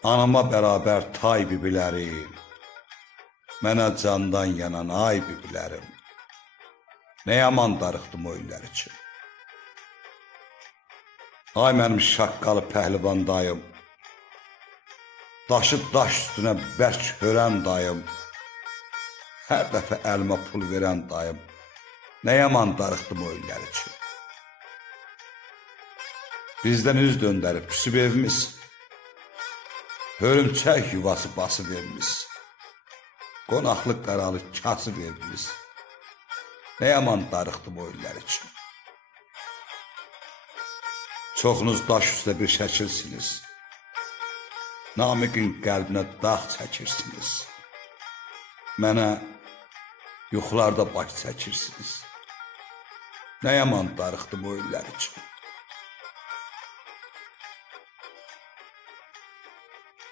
Anama bərabər tay bibilərim, mənə candan yanan ay bibilərim. Nə yaman darıxdım o illər üçün. Ay mənim şaqqalı pəhlivan dayım, daşı daş üstünə bərk hörən dayım, hər dəfə əlimə pul verən dayım, nə yaman darıxdım o illər üçün. Bizdən üz döndərib küsüb evimiz, hörümçək yuvası basıb evimiz, qonaqlıq qaralı kasıb evimiz, nə yaman darıxdım o illər üçün. Çoxunuz daş üstə bir şəkilsiniz. Namiqin qəlbinə dağ çəkirsiniz. Mənə yuxularda baş çəkirsiniz. Nə yaman darıxdım o illər üçün.